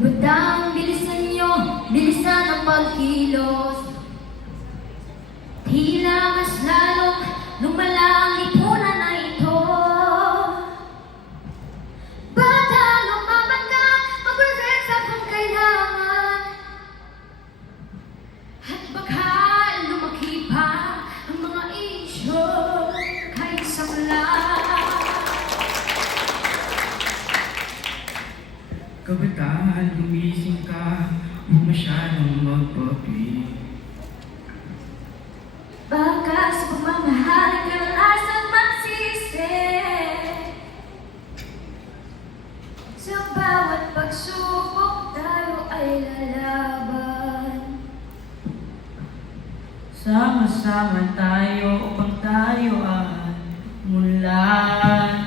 Kabatang bilisan nyo, bilisan ang pagkilos. Tila mas lalong lumala ang lipunan na ito. Bata, lumaban ka, magpresensya kung kailangan. At baka lumaki pa ang mga isyo kahit sakla. Kabataan, gumising ka, huwag masyadong magpapi. Baka sa pagmamahal kadalasang magsisi. Sa bawat pagsubok tayo ay lalaban. Sama-sama tayo upang tayo ay mulan.